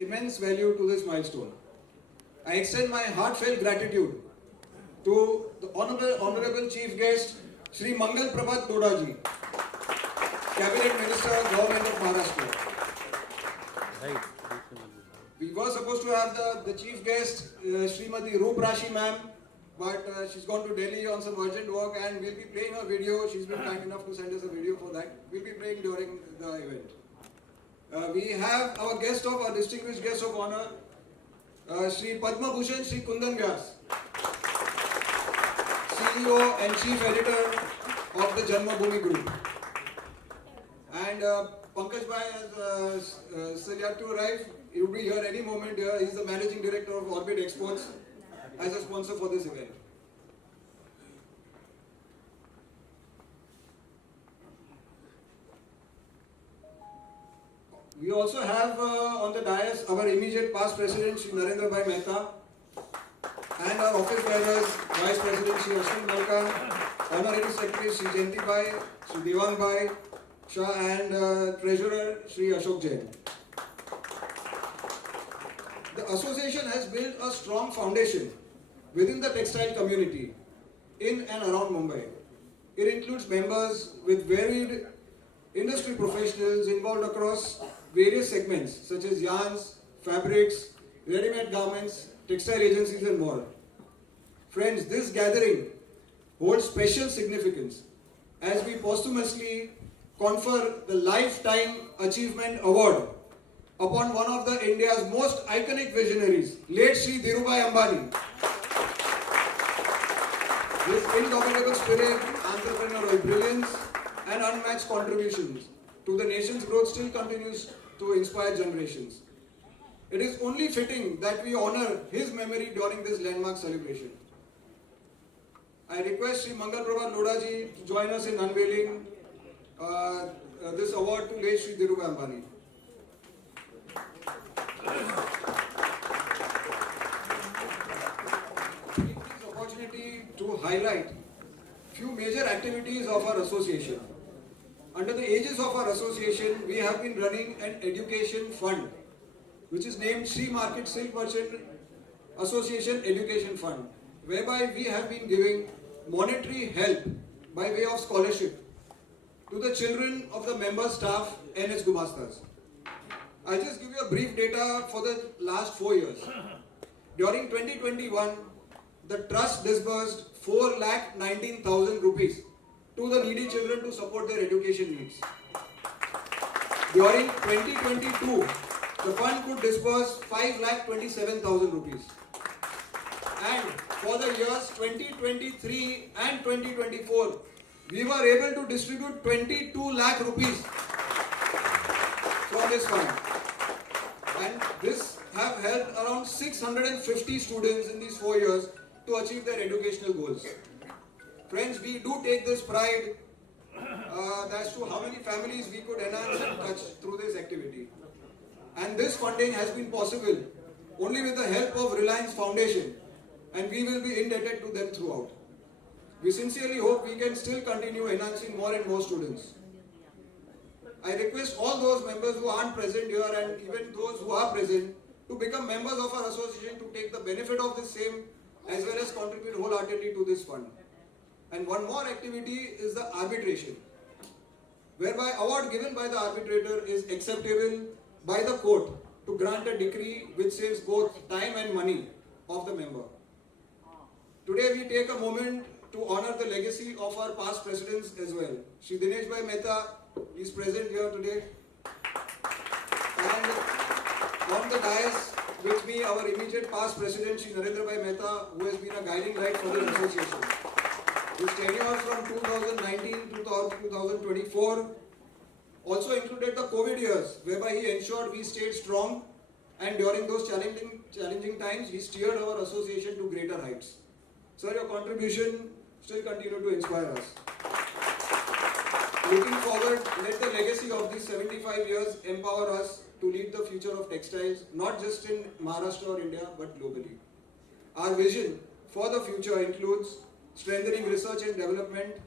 Immense value to this milestone. I extend my heartfelt gratitude to the Honorable Chief Guest, Shri Mangal Prabhat Lodha ji, Cabinet Minister, Government of Maharashtra. We were supposed to have the Chief Guest, Srimati Roop Rashi ma'am, but she's gone to Delhi on some urgent work and we'll be playing her video. She's been kind enough to send us a video for that. We'll be playing during the event. We have our distinguished guest of honor, Shri Padma Bhushan Shri Kundan Vyas, CEO and Chief Editor of the Janmabhoomi Group. And Pankaj Bhai has still yet to arrive. He will be here any moment here. He is the Managing Director of Orbit Exports as a sponsor for this event. We also have on the dais our immediate past President Shri Narendra Bhai Mehta and our office bearers, Vice President Shri Ashwin Malka, Honorary Secretary Shri Jayanti Bhai, Shri Diwan Bhai Shah and Treasurer Shri Ashok Jain. The association has built a strong foundation within the textile community in and around Mumbai. It includes members with varied industry professionals involved across various segments such as yarns, fabrics, ready-made garments, textile agencies and more. Friends, this gathering holds special significance as we posthumously confer the Lifetime Achievement Award upon one of the India's most iconic visionaries, late Shri Dhirubhai Ambani. His indomitable spirit, entrepreneurial brilliance and unmatched contributions to the nation's growth still continues to inspire generations. It is only fitting that we honor his memory during this landmark celebration. I request Shri Mangal Prabhat Lodha ji to join us in unveiling this award to late Shri Dhirubhai Ambani. Take this opportunity to highlight few major activities of our association. Under the aegis of our association, we have been running an education fund, which is named Sri Market Silk Merchant Association Education Fund, whereby we have been giving monetary help by way of scholarship to the children of the member staff NH Gumastas. I'll just give you a brief data for the last 4 years. During 2021, the trust disbursed 4,19,000 rupees to the needy children to support their education needs. During 2022, the fund could disburse 5,27,000 rupees. And for the years 2023 and 2024, we were able to distribute 22 lakh rupees from this fund. And this have helped around 650 students in these 4 years to achieve their educational goals. Friends, we do take this pride as to how many families we could enhance and touch through this activity. And this funding has been possible only with the help of Reliance Foundation, and we will be indebted to them throughout. We sincerely hope we can still continue enhancing more and more students. I request all those members who aren't present here and even those who are present to become members of our association to take the benefit of the same as well as contribute wholeheartedly to this fund. And one more activity is the arbitration, whereby award given by the arbitrator is acceptable by the court to grant a decree which saves both time and money of the member. Today we take a moment to honor the legacy of our past presidents as well. Shri Dinesh Bhai Mehta is present here today. And on the dais with me, our immediate past president, Shri Narendra Bhai Mehta, who has been a guiding light for the association. His tenure from 2019 to 2024 also included the COVID years, whereby he ensured we stayed strong, and during those challenging times, he steered our association to greater heights. Sir, your contribution still continue to inspire us. Looking forward, let the legacy of these 75 years empower us to lead the future of textiles, not just in Maharashtra or India, but globally. Our vision for the future includes strengthening research and development,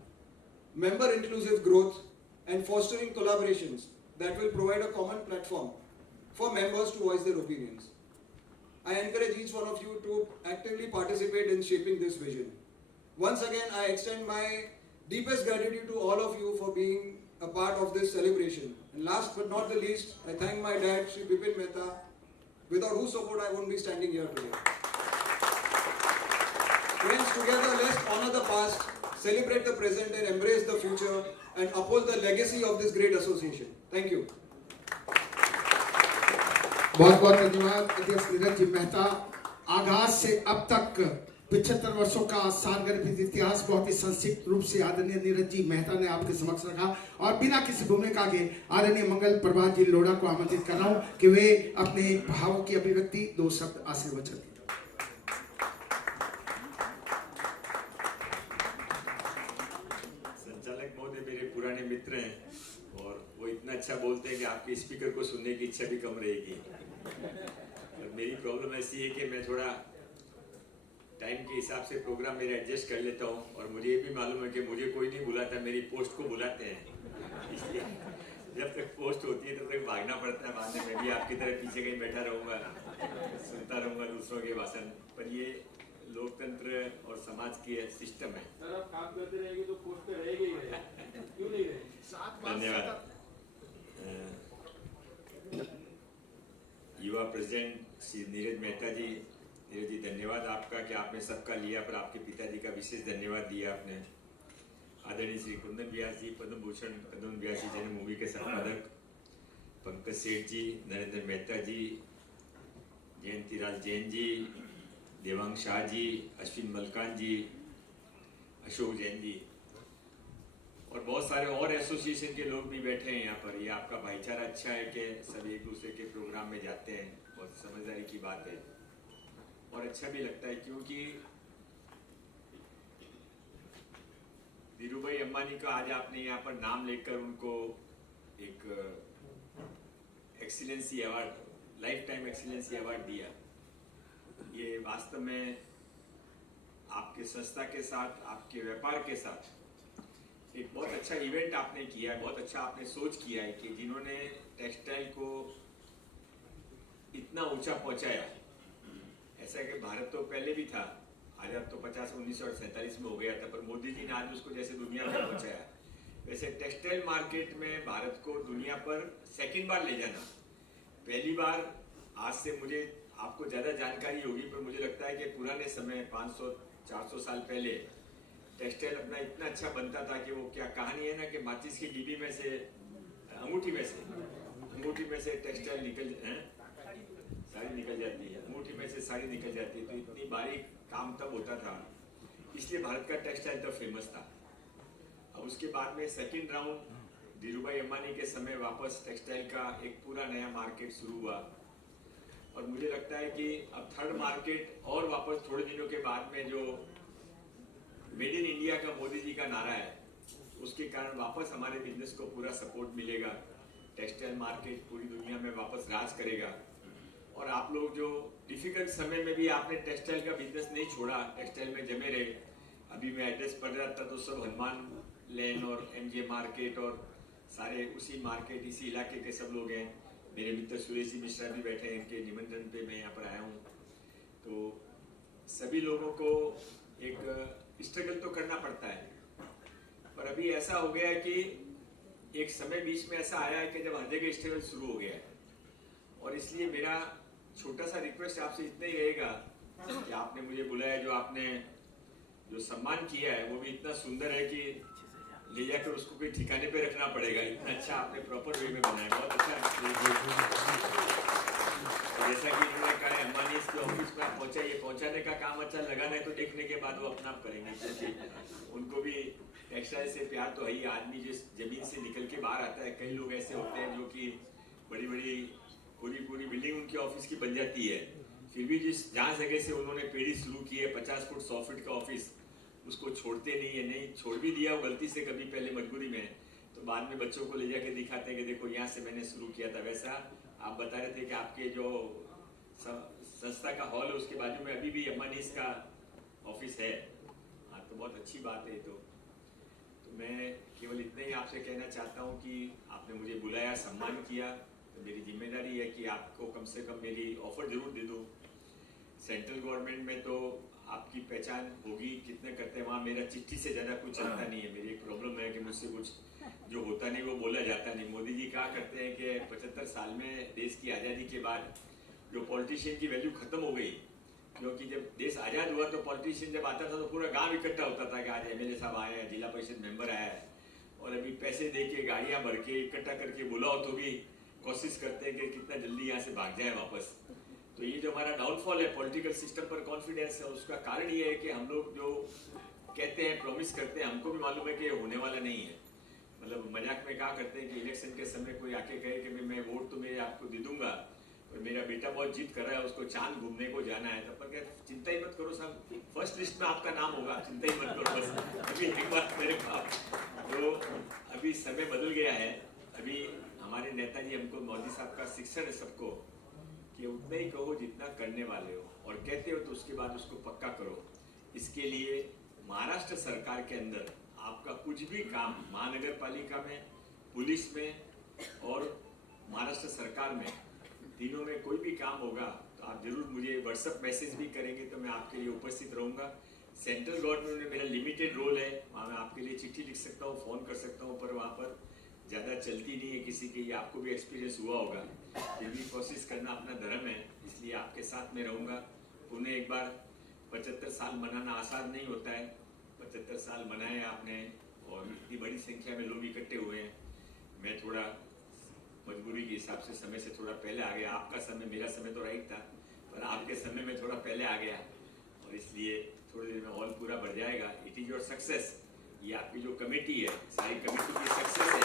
member-inclusive growth, and fostering collaborations that will provide a common platform for members to voice their opinions. I encourage each one of you to actively participate in shaping this vision. Once again, I extend my deepest gratitude to all of you for being a part of this celebration. And last but not the least, I thank my dad, Shri Bipin Mehta, without whose support I won't be standing here today. Friends, together let's honor the past, celebrate the present and embrace the future and uphold the legacy of this great association. Thank you. बहुत बहुत धन्यवाद अध्यक्ष नीरज जी मेहता। आगाज से अब तक 75 वर्षों का सारगर्भित इतिहास बहुत ही संक्षिप्त रूप से आदरणीय नीरज जी मेहता ने आपके समक्ष रखा और बिना किसी भूमिका के आदरणीय मंगल प्रभात जी लोढ़ा को आमंत्रित कर रहा हूं कि वे अपने भावों की अभिव्यक्ति 2 शब्द आशीर्वचन दें। संचालक महोदय मेरे पुराने मित्र हैं और वो इतना अच्छा बोलते हैं कि आपके स्पीकर को सुनने की इच्छा भी कम रहेगी। और मेरी प्रॉब्लम ऐसी है कि मैं थोड़ा टाइम के हिसाब से प्रोग्राम मेरे एडजस्ट कर लेता हूँ और मुझे ये भी मालूम है कि मुझे कोई नहीं बुलाता, मेरी पोस्ट को बुलाते हैं। इसलिए जब तक पोस्ट होती है तब तक भागना पड़ता है। बाद में मैं भी आपकी तरह पीछे कहीं बैठा रहूँगा, सुनता रहूँगा दूसरों के भाषण। पर ये लोकतंत्र और समाज की सिस्टम है। सर आप काम करते रहेंगे तो पोस्ट पे रहेगी ही रहेगी, क्यों नहीं रहेगी? धन्यवाद। युवा प्रेसिडेंट श्री नीरज मेहता जी, नीरज जी धन्यवाद आपका कि आपने सबका लिया, पर आपके पिताजी का विशेष धन्यवाद दिया आपने। आदरणीय श्री कुंदन व्यास जी, पद्म भूषण कुंदन व्यास जी जन्मभूमि के संपादक, पंकज सेठ जी, नरेंद्र मेहता जी, जयंतीलाल जैन जी, देवांग शाह जी, अश्विन मलकान जी, अशोक जैन जी और बहुत सारे और एसोसिएशन के लोग भी बैठे हैं यहाँ पर। ये आपका भाईचारा अच्छा है कि सब एक दूसरे के प्रोग्राम में जाते हैं, बहुत समझदारी की बात है और अच्छा भी लगता है क्योंकि धीरूभाई अंबानी का आज आपने यहाँ पर नाम लेकर उनको एक excellency award, life time excellency award दिया। ये वास्तव में आपके संस्था के साथ, आपके व्यापार के साथ एक बहुत अच्छा इवेंट आपने किया है, बहुत अच्छा आपने सोच किया है कि जिन्होंने टेक्सटाइल को इतना ऊंचा पहुंचाया। ऐसा कि भारत तो पहले भी था, आजाद तो 1947 में हो गया था, पर मोदी जी ने आज उसको जैसे दुनिया में पहुंचाया, वैसे टेक्सटाइल मार्केट में भारत को दुनिया पर सेकंड बार ले जाना। पहली बार आज से मुझे आपको ज्यादा जानकारी होगी, पर मुझे लगता है कि पुराने समय 500-400 साल पहले टेक्सटाइल अपना इतना अच्छा बनता था कि वो क्या कहानी है ना कि माचिस की डिब्बी में से अंगूठी में से टेक्सटाइल निकल साड़ी निकल जाती है, अंगूठी में से साड़ी निकल जाती है। तो इतनी बारीक काम तब होता था, इसलिए भारत का टेक्सटाइल तब फेमस था। अब उसके बाद में सेकंड राउंड धीरूभाई अंबानी के समय वापस टेक्सटाइल का एक पूरा नया मार्केट शुरू हुआ और मुझे लगता है कि अब थर्ड मार्केट और वापस थोड़े दिनों के बाद में जो मेड इन इंडिया का मोदी जी का नारा है, उसके कारण वापस हमारे बिजनेस को पूरा सपोर्ट मिलेगा। टेक्सटाइल मार्केट पूरी दुनिया में वापस राज करेगा और आप लोग जो डिफिकल्ट समय में भी आपने टेक्सटाइल का बिजनेस नहीं छोड़ा, टेक्सटाइल में जमे रहे। अभी मैं एड्रेस पढ़ रहा था तो सब हनुमान लेन और एमजे मार्केट और सारे उसी मार्केट, इसी इलाके के सब लोग हैं। मेरे मित्र सुरेश जी मिश्रा भी बैठे हैं, इनके निमंत्रण पे मैं यहाँ पर आया हूँ। तो सभी लोगों को एक स्ट्रगल तो करना पड़ता है, पर अभी ऐसा हो गया है कि एक समय बीच में ऐसा आया है कि जब हर जगह स्ट्रगल शुरू हो गया है और इसलिए मेरा छोटा सा रिक्वेस्ट आपसे इतना ही रहेगा कि आपने मुझे बुलाया, जो आपने जो सम्मान किया है वो भी इतना सुंदर है कि ले जाकर उसको कोई ठिकाने पे रखना पड़ेगा। इतना अच्छा आपने प्रॉपर वे में बनाया, बहुत अच्छा। जैसा कि इन्होंने कहा है अंबानी के ऑफिस में आप पहुंचाइए, पहुंचाने का काम अच्छा, लगाना है तो देखने के बाद वो अपना आप करेंगे, क्योंकि उनको भी टेक्सटाइल से प्यार तो है ही। आदमी जिस जमीन से निकल के बाहर आता है, कई लोग ऐसे होते हैं जो कि बड़ी बड़ी पूरी बिल्डिंग उनके ऑफिस की बन जाती है, फिर भी जिस जहाँ जगह से उन्होंने पीढ़ी शुरू की है 50 फुट 100 फीट का ऑफिस, उसको छोड़ते नहीं है। नहीं छोड़ भी दिया वो गलती से कभी पहले मजबूरी में, तो बाद में बच्चों को ले जाके दिखाते हैं कि देखो यहाँ से मैंने शुरू किया था। वैसा आप बता रहे थे कि आपके जो संस्था का हॉल है उसके बाजू में अभी भी अंबानीज का ऑफिस है। हाँ, तो बहुत अच्छी बात है। तो मैं केवल इतना ही आपसे कहना चाहता हूँ कि आपने मुझे बुलाया, सम्मान किया तो मेरी जिम्मेदारी है कि आपको कम से कम मेरी ऑफर जरूर दे दूँ। सेंट्रल गवर्नमेंट में तो आपकी पहचान होगी, कितने करते हैं, वहाँ मेरा चिट्ठी से ज़्यादा कुछ चलता नहीं है। मेरी एक प्रॉब्लम है कि मुझसे कुछ जो होता नहीं वो बोला जाता नहीं। मोदी जी कहा करते हैं कि 75 साल में देश की आज़ादी के बाद जो पॉलिटिशियन की वैल्यू खत्म हो गई, क्योंकि जब देश आज़ाद हुआ तो पॉलिटिशियन जब आता था तो पूरा गांव इकट्ठा होता था कि आज एमएलए साहब आए हैं, जिला परिषद मेंबर आया है। और अभी पैसे दे के गाड़ियाँ भर के इकट्ठा करके बुलाओ तो भी कोशिश करते हैं कि कितना जल्दी यहाँ से भाग जाए वापस। तो ये जो हमारा डाउनफॉल है पॉलिटिकल सिस्टम पर कॉन्फिडेंस है, उसका कारण ये है कि हम लोग जो कहते हैं, प्रॉमिस करते हैं, हमको भी मालूम है कि ये होने वाला नहीं है। मतलब मजाक में कहा करते हैं कि इलेक्शन के समय कोई आके कहे कि मैं वोट तो मैं आपको दे दूंगा और मेरा बेटा बहुत जिद कर रहा है, उसको चांद घूमने को जाना है, तब पर चिंता ही मत करो साहब, फर्स्ट लिस्ट में आपका नाम होगा, चिंता ही मत करो बस। अभी एक बात मेरे पास, तो अभी समय बदल गया है। अभी हमारे नेताजी हमको, मोदी साहब का शिक्षण है सबको कि उतना ही कहो जितना करने वाले हो, और कहते हो तो उसके बाद उसको पक्का करो। इसके लिए महाराष्ट्र सरकार के अंदर आपका कुछ भी काम, महानगर पालिका में, पुलिस में और महाराष्ट्र सरकार में, तीनों में कोई भी काम होगा तो आप जरूर मुझे व्हाट्सएप मैसेज भी करेंगे तो मैं आपके लिए उपस्थित रहूंगा। सेंट्रल गवर्नमेंट में मेरा लिमिटेड रोल है, वहाँ मैं आपके लिए चिट्ठी लिख सकता हूँ, फ़ोन कर सकता हूँ, पर वहाँ पर ज़्यादा चलती नहीं है किसी की, ये आपको भी एक्सपीरियंस हुआ होगा। फिर भी कोशिश करना अपना धर्म है, इसलिए आपके साथ में रहूँगा। पुणे एक बार 75 साल मनाना आसान नहीं होता है, 75 साल मनाए आपने और इतनी बड़ी संख्या में लोग इकट्ठे हुए हैं। मैं थोड़ा मजबूरी के हिसाब से समय से थोड़ा पहले आ गया। आपका समय, मेरा समय तो राइट था, पर आपके समय में थोड़ा पहले आ गया और इसलिए थोड़ी देर में हॉल पूरा भर जाएगा। इट इज़ योर सक्सेस, ये आपकी जो कमेटी है, सारी कमेटी की सक्सेस है।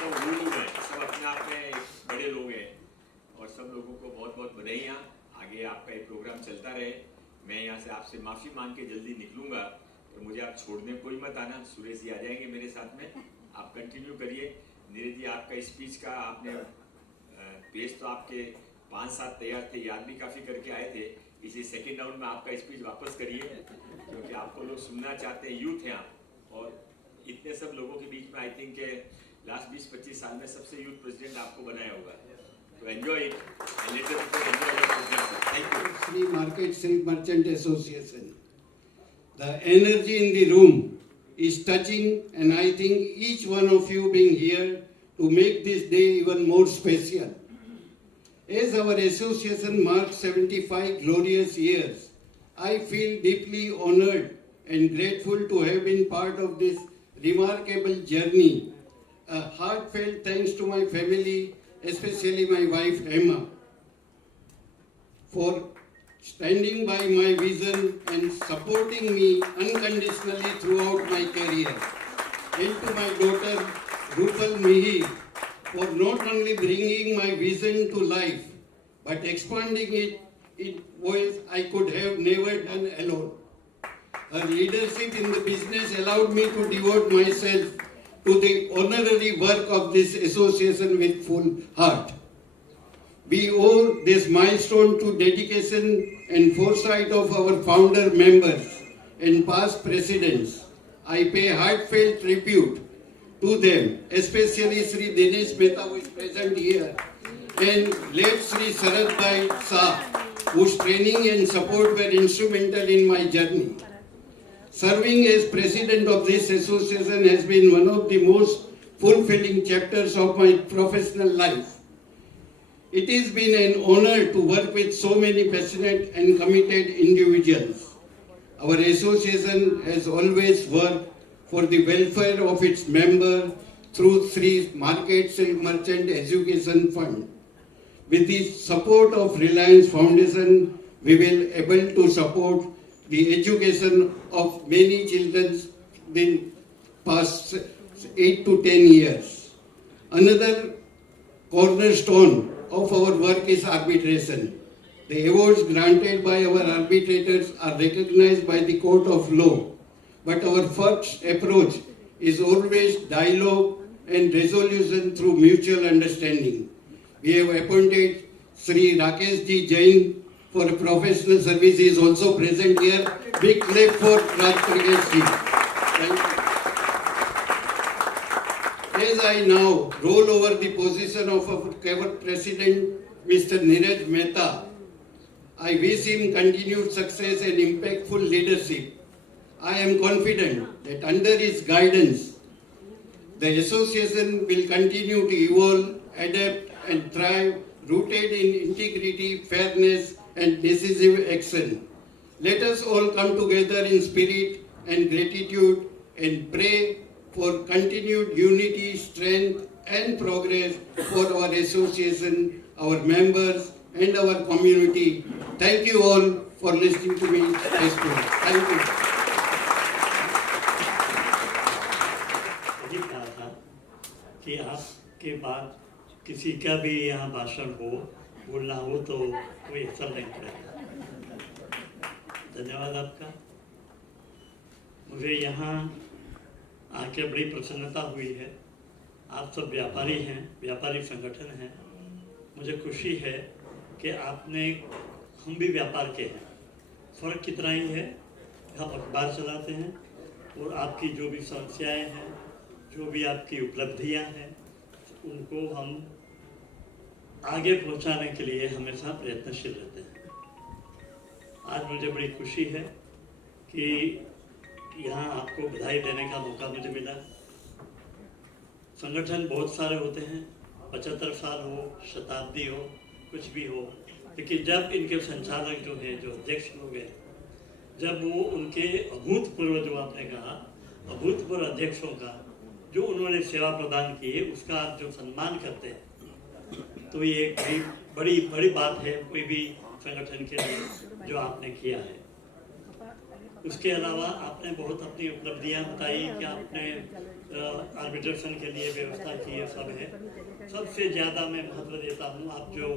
सब लोग हैं, सब अपने आप में बड़े लोग हैं और सब लोगों को बहुत बहुत बधाइयाँ। आगे आपका ये प्रोग्राम चलता रहे। मैं यहाँ से आपसे माफ़ी मांग के जल्दी निकलूँगा, तो मुझे आप छोड़ने कोई मत आना। सुरेश जी आ जाएंगे मेरे साथ में, आप कंटिन्यू करिए। नीरज जी, आपका स्पीच का आपने पेज तो आपके 5-7 तैयार थे, याद भी काफ़ी करके आए थे, इसलिए सेकेंड राउंड में आपका स्पीच वापस करिए, क्योंकि आपको लोग सुनना चाहते हैं। यूथ हैं आप और इतने सब लोगों के बीच में आई थिंक लास्ट 20-25 साल में सबसे यूथ प्रेसिडेंट आपको बनाया होगा। तो enjoy it and let the people enjoy your programme. Thank you. Free Market Silk Merchant Association. The energy in the room is touching, and I think each one of you being here to make this day even more special. As our association marks 75 glorious years, I feel deeply honored and grateful to have been part of this remarkable journey. A heartfelt thanks to my family, especially my wife Emma, for standing by my vision and supporting me unconditionally throughout my career. And to my daughter Rupal Mihi for not only bringing my vision to life, but expanding it in ways I could have never done alone. Her leadership in the business allowed me to devote myself to the honorary work of this association with full heart. We owe this milestone to dedication and foresight of our founder members and past presidents. I pay heartfelt tribute to them, especially Sri Dinesh Mehta, who is present here, and late Sri Sharad Bhai Shah, whose training and support were instrumental in my journey. Serving as president of this association has been one of the most fulfilling chapters of my professional life. It has been an honor to work with so many passionate and committed individuals. Our association has always worked for the welfare of its members through Free Market Silk Merchant Education Fund. With the support of Reliance Foundation, we will able to support the education of many children in past 8 to 10 years. Another cornerstone of our work is arbitration. The awards granted by our arbitrators are recognized by the court of law, but our first approach is always dialogue and resolution through mutual understanding. We have appointed Sri Rakesh Ji Jain for professional service. He is also present here. Big clap for Rakesh Ji. As as I now roll over the position of our President, Mr. Neeraj Mehta, I wish him continued success and impactful leadership. I am confident that under his guidance, the association will continue to evolve, adapt and thrive, rooted in integrity, fairness and decisive action. Let us all come together in spirit and gratitude and pray for continued unity, strength and progress for our association, our members and our community. Thank you all for listening to me. Thank you. यही कहा था कि आपके बाद किसी का भी यहाँ भाषण हो, बोलना हो तो कोई असर नहीं पड़ेगा। धन्यवाद आपका। मुझे यहाँ आके बड़ी प्रसन्नता हुई है। आप सब व्यापारी हैं, व्यापारी संगठन हैं। मुझे खुशी है कि हम भी व्यापार के हैं। फ़र्क कितना ही है, हम अखबार चलाते हैं और आपकी जो भी समस्याएं हैं, जो भी आपकी उपलब्धियां हैं, उनको हम आगे पहुंचाने के लिए हमेशा प्रयत्नशील रहते हैं। आज मुझे बड़ी खुशी है कि यहाँ आपको बधाई देने का मौका मुझे मिला। संगठन बहुत सारे होते हैं, 75 साल हो, शताब्दी हो, कुछ भी हो, लेकिन जब इनके संचालक जो हैं, जो अध्यक्ष लोग हैं, जब वो उनके अभूतपूर्व, जो आपने कहा, अभूतपूर्व अध्यक्षों का जो उन्होंने सेवा प्रदान की है, उसका आप जो सम्मान करते हैं, तो ये एक बड़ी बात है कोई भी संगठन के लिए जो आपने किया है। उसके अलावा आपने बहुत अपनी उपलब्धियां बताई कि आपने आर्बिट्रेशन के लिए व्यवस्था की है, सब है। सबसे ज़्यादा मैं महत्व देता हूँ आप जो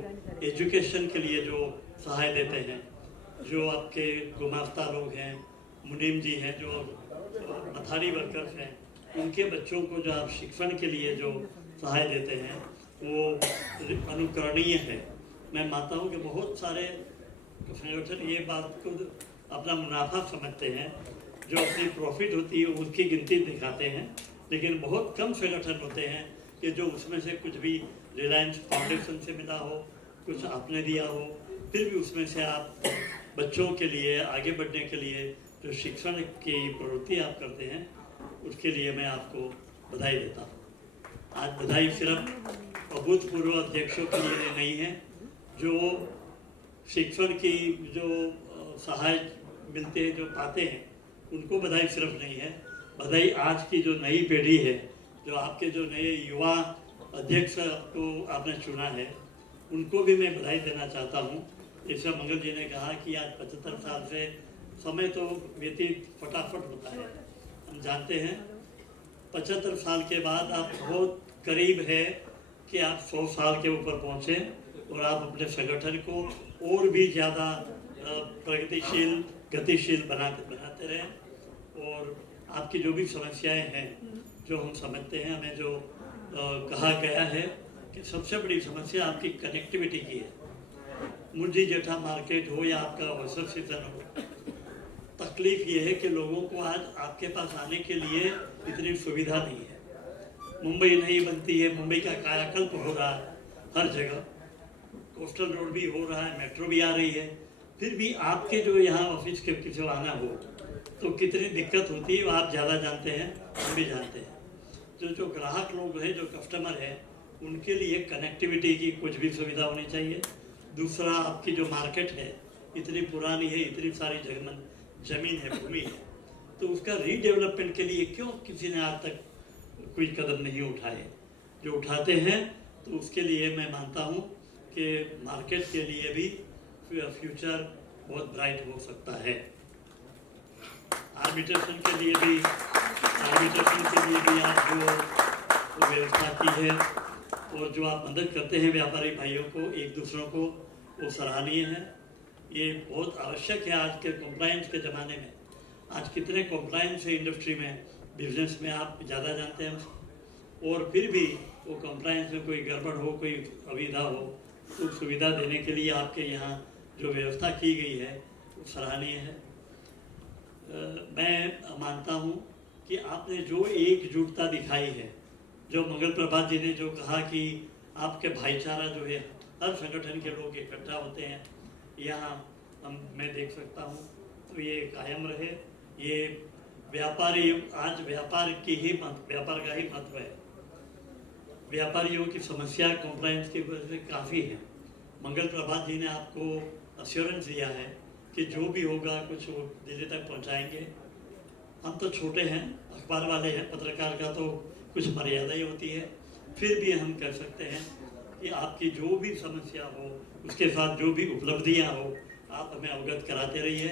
एजुकेशन के लिए जो सहाय देते हैं, जो आपके गुमाफ्ता लोग हैं, मुनीम जी हैं, जो मथारी वर्कर्स हैं, उनके बच्चों को जो आप शिक्षण के लिए जो सहाय देते हैं, वो अनुकरणीय है। मैं मानता हूँ कि बहुत सारे संगठन ये बात को अपना मुनाफा समझते हैं, जो अपनी प्रॉफिट होती है उसकी गिनती दिखाते हैं, लेकिन बहुत कम संगठन होते हैं कि जो उसमें से कुछ भी रिलायंस फाउंडेशन से मिला हो, कुछ आपने दिया हो, फिर भी उसमें से आप बच्चों के लिए आगे बढ़ने के लिए जो शिक्षण की प्रवृत्ति आप करते हैं, उसके लिए मैं आपको बधाई देता हूँ। आज बधाई सिर्फ अभूतपूर्व अध्यक्षों के लिए नहीं है, जो शिक्षण की जो सहाय मिलते हैं, जो पाते हैं, उनको बधाई सिर्फ नहीं है, बधाई आज की जो नई पीढ़ी है, जो आपके जो नए युवा अध्यक्ष को आपने चुना है, उनको भी मैं बधाई देना चाहता हूँ। जैसा मंगल जी ने कहा कि आज 75 साल से समय तो व्यतीत फटाफट होता है, हम जानते हैं। 75 साल के बाद आप बहुत करीब है कि आप 100 साल के ऊपर पहुँचे और आप अपने संगठन को और भी ज़्यादा प्रगतिशील, गतिशील बनाते रहें। और आपकी जो भी समस्याएं हैं, जो हम समझते हैं, हमें जो कहा गया है कि सबसे बड़ी समस्या आपकी कनेक्टिविटी की है। मुंजी जेठा मार्केट हो या आपका वसत सीजन हो, तकलीफ ये है कि लोगों को आज आपके पास आने के लिए इतनी सुविधा नहीं है। मुंबई नहीं बनती है, मुंबई का कायाकल्प हो रहा है हर जगह, कोस्टल रोड भी हो रहा है, मेट्रो भी आ रही है, फिर भी आपके जो यहाँ ऑफिस के किसी आना हो तो कितनी दिक्कत होती है, वो आप ज़्यादा जानते हैं, हम भी जानते हैं। जो ग्राहक लोग हैं, जो कस्टमर हैं, उनके लिए कनेक्टिविटी की कुछ भी सुविधा होनी चाहिए। दूसरा, आपकी जो मार्केट है इतनी पुरानी है, इतनी सारी जमीन है, भूमि है, तो उसका रीडेवलपमेंट के लिए क्यों किसी ने आज तक कोई कदम नहीं उठाए। जो उठाते हैं तो उसके लिए मैं मानता हूँ कि मार्केट के लिए भी फ्यूचर बहुत ब्राइट हो सकता है। आर्बिट्रेशन के लिए भी आप जो व्यवस्था की है और जो आप मदद करते हैं व्यापारी भाइयों को, एक दूसरों को, वो सराहनीय है। ये बहुत आवश्यक है आज के कॉम्प्लायंस के ज़माने में। आज कितने कॉम्प्लायंस है इंडस्ट्री में, बिजनेस में, आप ज़्यादा जानते हैं, और फिर भी वो कॉम्प्लायंस में कोई गड़बड़ हो, कोई अविधा हो, तो सुविधा देने के लिए आपके यहाँ जो व्यवस्था की गई है वो सराहनीय है। मैं मानता हूँ कि आपने जो एकजुटता दिखाई है जो मंगल प्रभात जी ने जो कहा कि आपके भाईचारा जो है, हर संगठन के लोग इकट्ठा होते हैं, यहाँ मैं देख सकता हूँ, तो ये कायम रहे। ये व्यापारी, आज व्यापार का ही महत्व है। व्यापारियों की समस्या कॉम्प्लायंस की वजह से काफ़ी है। मंगल प्रभात जी ने आपको अश्योरेंस दिया है कि जो भी होगा कुछ वो दिल्ली तक पहुंचाएंगे। हम तो छोटे हैं, अखबार वाले हैं, पत्रकार का तो कुछ मर्यादा ही होती है, फिर भी हम कह सकते हैं कि आपकी जो भी समस्या हो, उसके साथ जो भी उपलब्धियां हो, आप हमें अवगत कराते रहिए।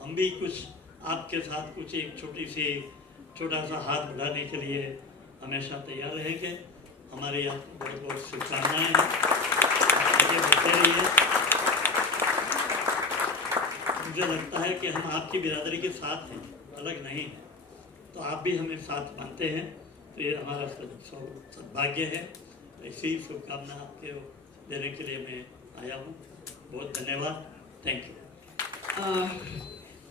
हम भी कुछ आपके साथ कुछ एक छोटा सा हाथ बढ़ाने के लिए हमेशा तैयार रहेंगे। हमारे आपको बहुत बहुत शुभकामनाएं हैं, आगे बढ़ते रहिए। मुझे लगता है कि हम आपकी बिरादरी के साथ हैं, अलग नहीं हैं, तो आप भी हमें साथ मानते हैं, तो ये हमारा सौभाग्य है। ऐसी ही शुभकामना आपके देने के लिए मैं आया हूँ। बहुत धन्यवाद, थैंक यू।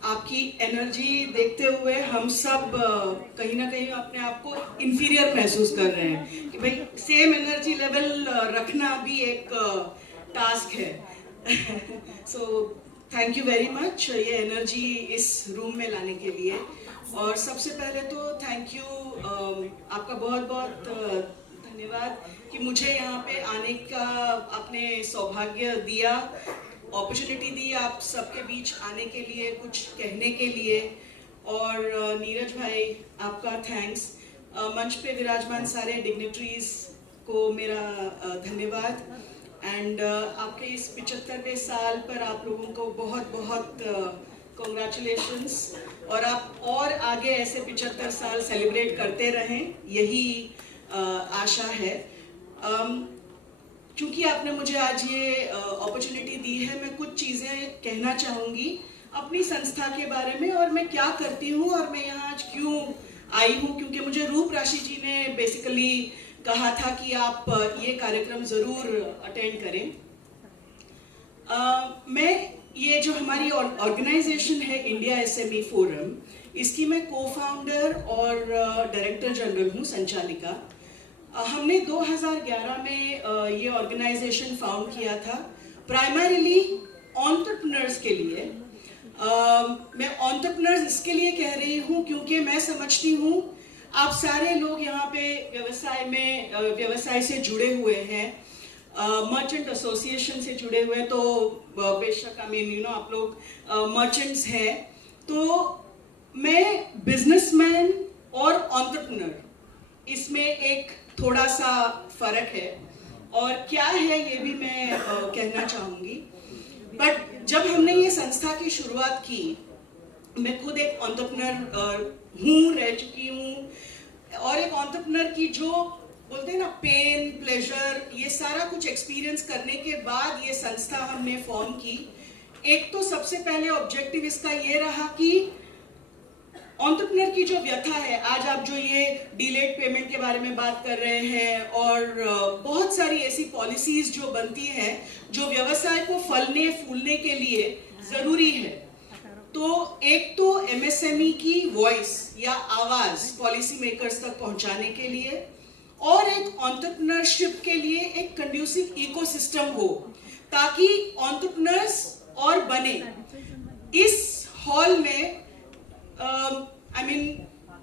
आपकी एनर्जी देखते हुए हम सब कहीं ना कहीं अपने आप को इंफीरियर महसूस कर रहे हैं कि भाई सेम एनर्जी लेवल रखना भी एक टास्क है। So thank you very much ये एनर्जी इस रूम में लाने के लिए। और सबसे पहले तो थैंक यू, आपका बहुत बहुत धन्यवाद कि मुझे यहाँ पे आने का आपने सौभाग्य दिया, अपॉर्चुनिटी दी आप सबके बीच आने के लिए, कुछ कहने के लिए। और नीरज भाई आपका थैंक्स। मंच पे विराजमान सारे डिग्निटरीज को मेरा धन्यवाद। एंड आपके इस 75वें साल पर आप लोगों को बहुत बहुत कॉन्ग्रेचुलेशंस। और आप और आगे ऐसे 75 साल सेलिब्रेट करते रहें, यही आशा है। क्योंकि आपने मुझे आज ये अपॉर्चुनिटी दी है, मैं कुछ चीज़ें कहना चाहूँगी अपनी संस्था के बारे में और मैं क्या करती हूँ और मैं यहाँ आज क्यों आई हूँ। क्योंकि मुझे रूप राशि जी ने बेसिकली कहा था कि आप ये कार्यक्रम ज़रूर अटेंड करें। मैं ये जो हमारी ऑर्गेनाइजेशन है इंडिया SME फोरम, इसकी मैं को-फाउंडर और डायरेक्टर जनरल हूँ, संचालिका। हमने 2011 में ये ऑर्गेनाइजेशन फाउंड किया था प्राइमरीली एंटरप्रेन्योर्स के लिए। मैं एंटरप्रेन्योर्स इसके लिए कह रही हूँ क्योंकि मैं समझती हूँ आप सारे लोग यहाँ पे व्यवसाय से जुड़े हुए हैं, मर्चेंट एसोसिएशन से जुड़े हुए हैं, तो बेशक आप लोग मर्चेंट्स हैं। तो मैं बिजनेसमैन और एंटरप्रेन्योर, इसमें एक थोड़ा सा फर्क है और क्या है ये भी मैं कहना चाहूँगी। बट जब हमने ये संस्था की शुरुआत की, मैं खुद एक एंटरप्रेन्योर हूँ, रह चुकी हूँ, और एक एंटरप्रेन्योर की जो बोलते हैं ना पेन प्लेजर, ये सारा कुछ एक्सपीरियंस करने के बाद ये संस्था हमने फॉर्म की। एक तो सबसे पहले ऑब्जेक्टिव इसका ये रहा कि एंटरप्रेन्योर की जो व्यथा है, आज आप जो ये डिलेड पेमेंट के बारे में बात कर रहे हैं और बहुत सारी ऐसी पॉलिसीज जो बनती हैं जो व्यवसाय को फलने फूलने के लिए जरूरी है, तो एक तो MSME की वॉइस या आवाज पॉलिसी मेकर्स तक पहुंचाने के लिए, और एक एंटरप्रेन्योरशिप के लिए एक कंड्यूसिव इकोसिस्टम हो ताकि एंटरप्रेन्योर्स और बने। इस हॉल में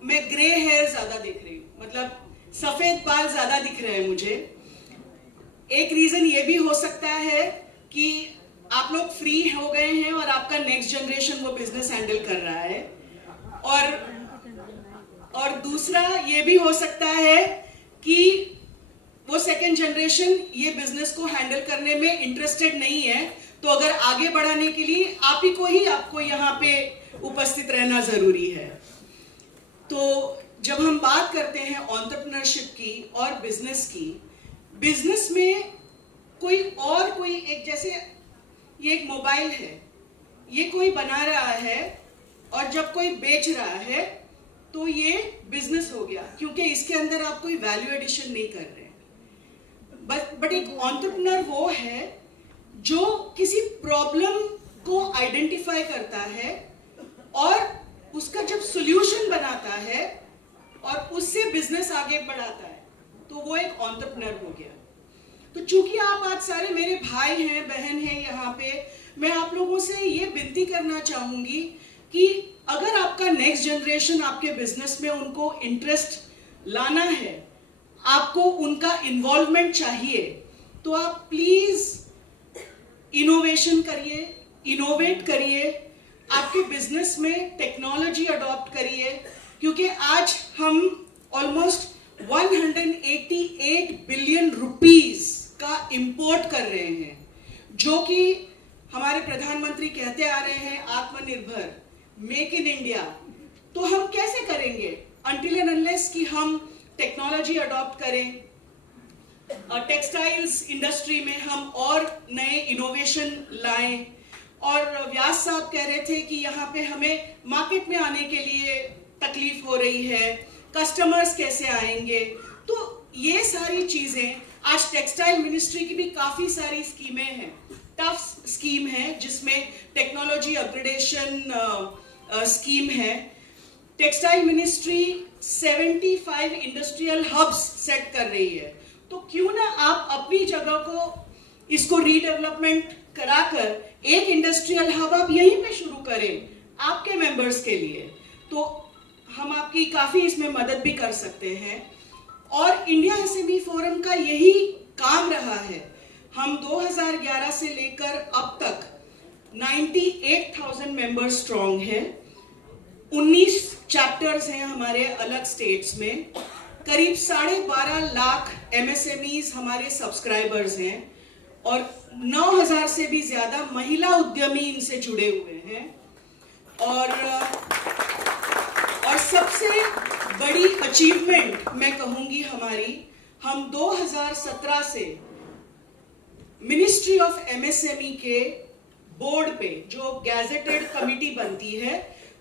मैं ग्रे हेयर ज्यादा देख रही हूँ, मतलब सफेद बाल ज्यादा दिख रहे हैं मुझे। एक रीजन ये भी हो सकता है कि आप लोग फ्री हो गए हैं और आपका नेक्स्ट जनरेशन वो बिजनेस हैंडल कर रहा है, और दूसरा ये भी हो सकता है कि वो सेकंड जनरेशन ये बिजनेस को हैंडल करने में इंटरेस्टेड नहीं है। तो अगर आगे बढ़ाने के लिए आपको यहाँ पे उपस्थित रहना जरूरी है। तो जब हम बात करते हैं एंटरप्रेन्योरशिप की और बिजनेस की, बिजनेस में कोई एक, जैसे ये एक मोबाइल है, ये कोई बना रहा है और जब कोई बेच रहा है तो ये बिजनेस हो गया, क्योंकि इसके अंदर आप कोई वैल्यू एडिशन नहीं कर रहे। बट एक एंटरप्रेन्योर वो है जो किसी प्रॉब्लम को आइडेंटिफाई करता है और उसका जब सॉल्यूशन बनाता है और उससे बिजनेस आगे बढ़ाता है, तो वो एक एंटरप्रेन्योर हो गया। तो चूंकि आप आज सारे मेरे भाई हैं, बहन हैं यहाँ पे, मैं आप लोगों से ये विनती करना चाहूंगी कि अगर आपका नेक्स्ट जनरेशन आपके बिजनेस में उनको इंटरेस्ट लाना है, आपको उनका इन्वॉल्वमेंट चाहिए, तो आप प्लीज इनोवेशन करिए, इनोवेट करिए, आपके बिजनेस में टेक्नोलॉजी अडॉप्ट करिए, क्योंकि आज हम ऑलमोस्ट 188 बिलियन रुपीस का इंपोर्ट कर रहे हैं, जो कि हमारे प्रधानमंत्री कहते आ रहे हैं आत्मनिर्भर, मेक इन इंडिया। तो हम कैसे करेंगे अनटिल एंड अनलेस कि हम टेक्नोलॉजी अडॉप्ट करें, टेक्सटाइल्स इंडस्ट्री में हम और नए इनोवेशन लाएं। और व्यास साहब कह रहे थे कि यहाँ पे हमें मार्केट में आने के लिए तकलीफ हो रही है, कस्टमर्स कैसे आएंगे। तो ये सारी चीजें आज टेक्सटाइल मिनिस्ट्री की भी काफी सारी स्कीमें हैं, टफ स्कीम है, जिसमें टेक्नोलॉजी अपग्रेडेशन स्कीम है। Textile ministry 75 industrial hubs set कर रही है, तो क्यों ना आप अपनी जगह को इसको रीडेवलपमेंट कराकर एक इंडस्ट्रियल हब आप यहीं पे शुरू करें आपके मेंबर्स के लिए, तो हम आपकी काफी इसमें मदद भी कर सकते हैं। और इंडिया एसएमई फोरम का यही काम रहा है। हम 2011 से लेकर अब तक 98,000 मेंबर स्ट्रॉन्ग है, 19 चैप्टर्स हैं हमारे अलग स्टेट्स में, करीब 12.5 लाख एमएसएमईज हमारे सब्सक्राइबर्स हैं और 9,000 से भी ज्यादा महिला उद्यमी इनसे जुड़े हुए हैं। और सबसे बड़ी अचीवमेंट मैं कहूंगी हमारी, हम 2017 से मिनिस्ट्री ऑफ एमएसएमई के बोर्ड पे जो गैजेटेड कमिटी बनती है,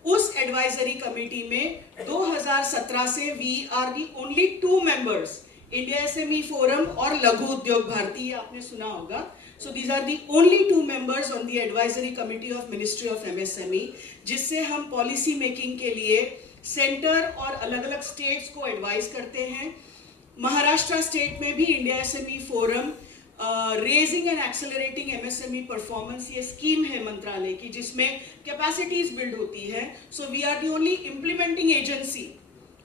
उस एडवाइजरी कमिटी में 2017 से we are the only 2 members, India SME forum और लघु उद्योग भारती, आपने सुना होगा। So these are the only 2 members on the advisory committee of ministry of MSME, जिससे हम पॉलिसी मेकिंग के लिए सेंटर और अलग अलग स्टेट्स को एडवाइस करते हैं। महाराष्ट्र स्टेट में भी India SME forum raising and accelerating MSME performance, ये स्कीम है मंत्रालय की, जिसमें कैपेसिटीज बिल्ड होती है। So we are the only implementing agency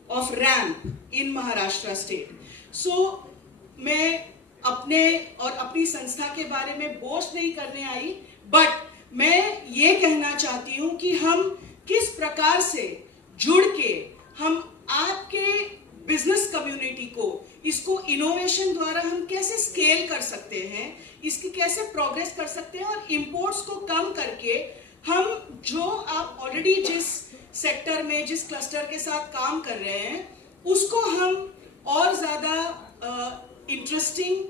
of RAMP in Maharashtra state. So मैं अपने और अपनी संस्था के बारे में बोस्ट नहीं करने आई, बट मैं ये कहना चाहती हूं कि हम किस प्रकार से जुड़ के हम आपके बिजनेस कम्युनिटी को, इसको इनोवेशन द्वारा हम कैसे स्केल कर सकते हैं, इसकी कैसे प्रोग्रेस कर सकते हैं, और इंपोर्ट्स को कम करके हम जो आप ऑलरेडी जिस सेक्टर में, जिस क्लस्टर के साथ काम कर रहे हैं, उसको हम और ज्यादा interesting,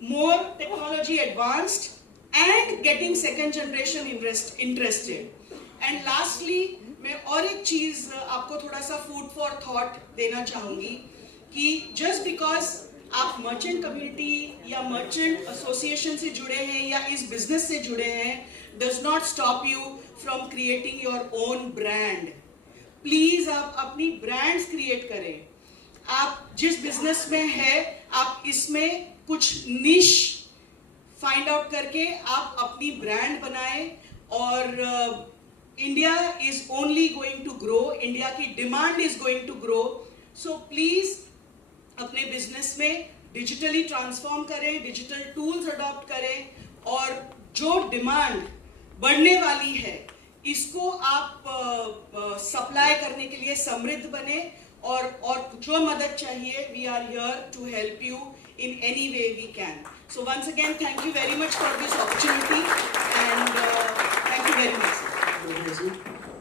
more technology advanced and getting second generation interested. And lastly मैं और एक चीज आपको थोड़ा सा फूड फॉर थॉट देना चाहूंगी कि जस्ट बिकॉज आप मर्चेंट कम्युनिटी या मर्चेंट एसोसिएशन से जुड़े हैं या इस बिजनेस से जुड़े हैं, does not stop you from creating your own brand. Please आप अपनी ब्रांड्स क्रिएट करें। आप जिस बिजनेस में है, आप इसमें कुछ निश फाइंड आउट करके आप अपनी ब्रांड बनाएं, और India is only going to grow, India की demand is going to grow. So please अपने बिजनेस में डिजिटली ट्रांसफॉर्म करें, डिजिटल टूल्स अडॉप्ट करें, और जो डिमांड बढ़ने वाली है इसको आप सप्लाई करने के लिए समृद्ध बने, और जो मदद चाहिए, we are here to help you in any way we can. So once again, thank you very much for this opportunity, and thank you very much.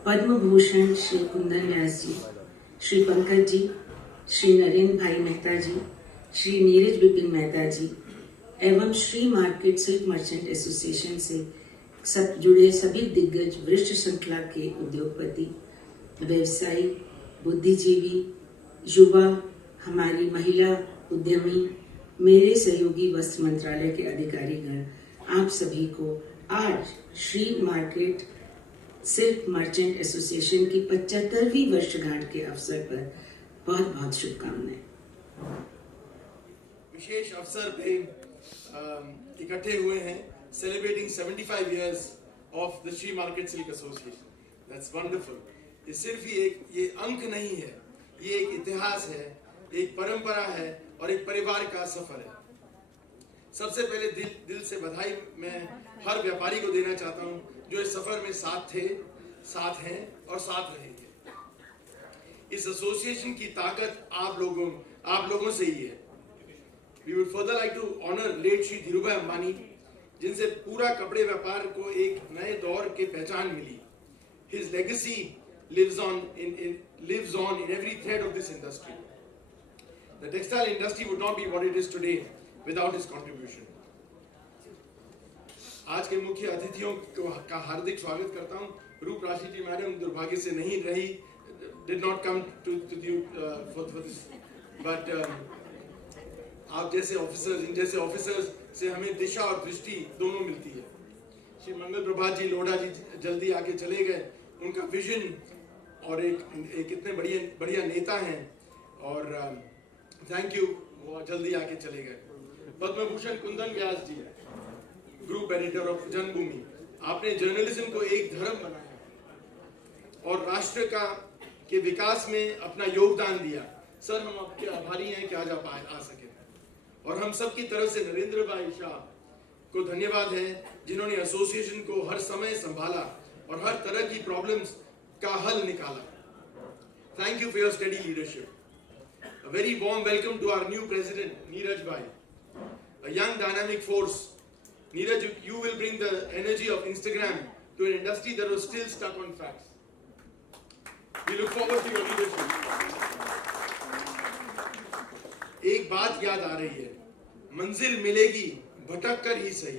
Padma Bhushan Shri Kundan व्यास जी, श्री पंकज जी, श्री नरेंद्र भाई मेहता जी, श्री नीरज विपिन मेहता जी एवं Shri market silk merchant association से सब जुड़े सभी दिग्गज वरिष्ठ श्रृंखला के उद्योगपति, व्यवसायी, बुद्धिजीवी, युवा, हमारी महिला उद्यमी, मेरे सहयोगी वस्त्र मंत्रालय के अधिकारीगण, आप सभी को आज Shri market silk merchant association की 75वीं वर्षगांठ के अवसर पर बहुत बहुत शुभकामनाएं। विशेष अवसर पे इकट्ठे हुए हैं, celebrating 75 years of the Sri Market Silk Association. That's wonderful. ये सिर्फ ही ये अंक नहीं है, ये एक इतिहास है, एक परंपरा है और एक परिवार का सफर है। सबसे पहले दिल से बधाई मैं हर व्यापारी को देना चाहता हूं जो इस सफर में साथ थे, साथ हैं और साथ रहेंगे। इस एसोसिएशन की ताकत आप लोगों से ही है। We would further like to honor late Shri Dhirubhai Ambani, जिनसे पूरा कपड़े व्यापार को एक नए दौर की पहचान मिली। His legacy lives on in every thread of this industry. The textile industry would not be what it is today without his contribution. आज के मुख्य अतिथियों का हार्दिक स्वागत करता हूं। रूप राशि जी मैडम दुर्भाग्य से नहीं रही, did not come to you for this, but आप जैसे ऑफिसर्स, इन जैसे ऑफिसर्स से हमें दिशा और दृष्टि दोनों मिलती है। श्री मंगल प्रभात जी लोढ़ा जी जल्दी आके चले गए, उनका विजन और एक इतने बढ़िया नेता हैं और थैंक यू, वो जल्दी आके चले गए। पद्म भूषण कुंदन व्यास जी, ग्रुप एडिटर ऑफ जन्मभूमि, आपने जर्नलिज्म को एक धर्म बनाया और राष्ट्र के विकास में अपना योगदान दिया। सर, हम आपके आभारी हैं कि आज आप आ सके और हम सब की तरफ से नरेंद्र भाई शाह को धन्यवाद है जिन्होंने एसोसिएशन को हर समय संभाला और हर तरह की प्रॉब्लम्स का हल निकाला। Thank you for your study leadership. A very warm welcome to our new president, Neeraj Bhai, a young dynamic force. Neeraj, you will bring the energy of Instagram to an industry that was still stuck on facts. We look forward to your leadership. एक बात याद आ रही है, मंजिल मिलेगी भटक कर ही सही,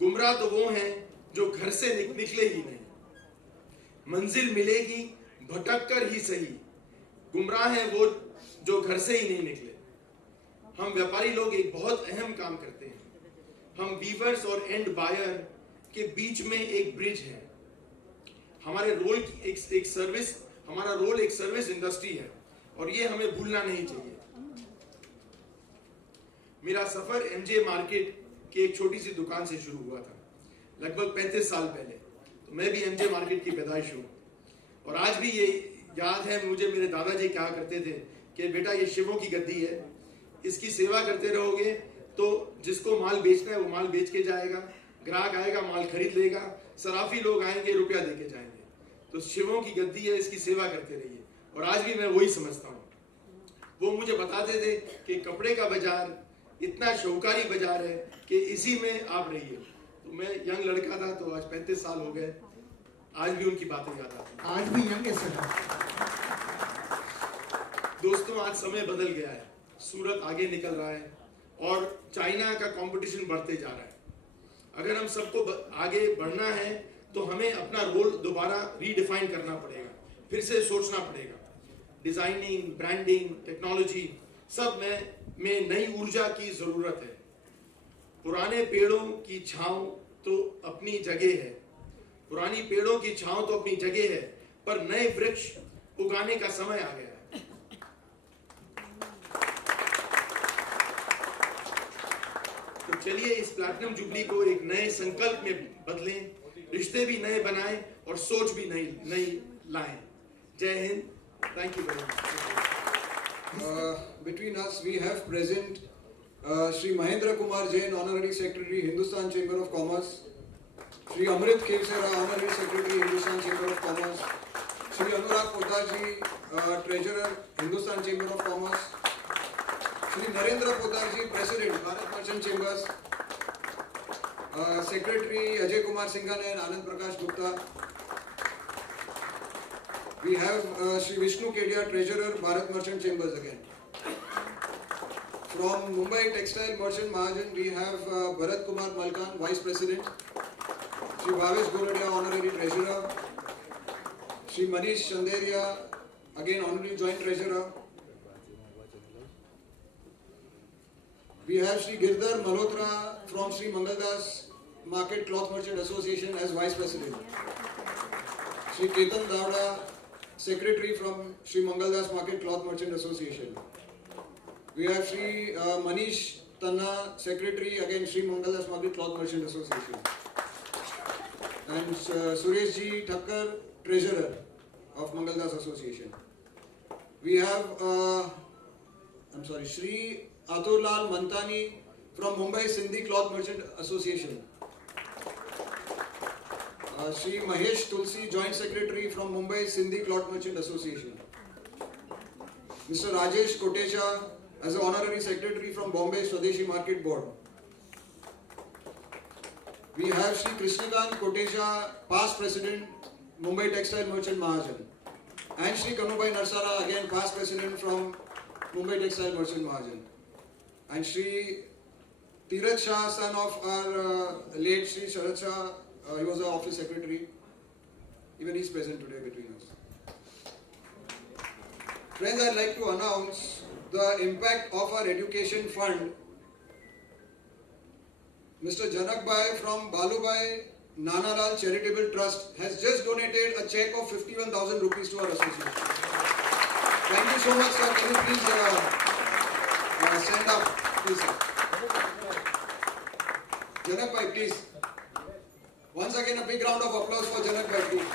गुमराह तो वो हैं जो घर से निकले ही नहीं। मंजिल मिलेगी भटक कर ही सही, गुमराह हैं वो जो घर से ही नहीं निकले। हम व्यापारी लोग एक बहुत अहम काम करते हैं। हम वीवर्स और एंड बायर के बीच में एक ब्रिज है। हमारे रोल एक सर्विस, हमारा रोल एक सर्विस इंडस्ट्री है और ये हमें भूलना नहीं चाहिए। मेरा सफर एमजे मार्केट की एक छोटी सी दुकान से शुरू हुआ था, लगभग 35 साल पहले। तो मैं भी एमजे मार्केट की पैदाइश हूँ और आज भी ये याद है मुझे, मेरे दादाजी कहा करते थे कि बेटा ये शिवों की गद्दी है, इसकी सेवा करते रहोगे तो जिसको माल बेचना है वो माल बेच के जाएगा, ग्राहक आएगा माल खरीद लेगा, सराफी लोग आएंगे रुपया देके जाएंगे। तो शिवों की गद्दी है, इसकी सेवा करते रहिए। और आज भी मैं वही समझता हूँ। वो मुझे बताते थे कि कपड़े का बाजार इतना शौकारी बाजार है कि इसी में आप रहिए। तो मैं यंग लड़का था, तो आज 35 साल हो गए, आज भी उनकी बातें याद आती हैं। आज भी यंग है। दोस्तों, आज समय बदल गया है, सूरत आगे निकल रहा है और चाइना का कंपटीशन बढ़ते जा रहा है। अगर हम सबको आगे बढ़ना है तो हमें अपना रोल दोबारा रीडिफाइन करना पड़ेगा, फिर से सोचना पड़ेगा। डिजाइनिंग, ब्रांडिंग, टेक्नोलॉजी सब में नई ऊर्जा की जरूरत है। पुराने पेड़ों की छांव तो अपनी जगह है, पुरानी पेड़ों की छांव तो अपनी जगह है, पर नए वृक्ष उगाने का समय आ गया है। तो चलिए इस प्लैटिनम जुबली को एक नए संकल्प में बदलें, रिश्ते भी नए बनाएं और सोच भी नई लाएं। जय Hind. Thank you very much. Between us we have present Shri Mahendra Kumar Jain, Honorary Secretary, Hindustan Chamber of Commerce, Shri Amrit Khevsera, Honorary Secretary, Hindustan Chamber of Commerce, Shri Anurag Podarji, Treasurer, Hindustan Chamber of Commerce, Shri Narendra Podarji, President, Bharat Merchant Chambers, Secretary Ajay Kumar Singhal and Anand Prakash Gupta. We have Shri Vishnu Kedia, Treasurer, Bharat Merchant Chambers again. From Mumbai Textile Merchant Mahajan, we have Bharat Kumar Malkan, Vice President. Shri Bhavesh Goradia, Honorary Treasurer. Shri Manish Chanderia, again Honorary Joint Treasurer. We have Shri Girdhar Malhotra from Shri Mangaldas Market Cloth Merchant Association as Vice President. Shri Ketan Davda, Secretary from Shri Mangaldas Market Cloth Merchant Association. We have Shri Manish Tanna, Secretary, again Shri Mangaldas Small Cloth Merchant Association. And Suresh Ji Thakkar, Treasurer of Mangaldas Association. We have, Shri Atul Lal Mantani from Mumbai Sindhi Cloth Merchant Association. Shri Mahesh Tulsi, Joint Secretary from Mumbai Sindhi Cloth Merchant Association. Mr. Rajesh Kotecha as an Honorary Secretary from Bombay Swadeshi Market Board. We have Shri Krishnakant Kotecha, past President, Mumbai Textile Merchant Mahajan. And Shri Kanubai Narsara, again past President from Mumbai Textile Merchant Mahajan. And Shri Tiraj Shah, son of our late Shri Sharad Shah, he was our office secretary. Even he is present today between us. Friends, I'd like to announce the impact of our education fund. Mr. Janak Bhai from Balubhai Nanalal Charitable Trust has just donated a check of 51,000 rupees to our association. Thank you so much, sir. Can you please stand up, please, sir. Janak Bhai, please. Once again, a big round of applause for Janak Bhai, please.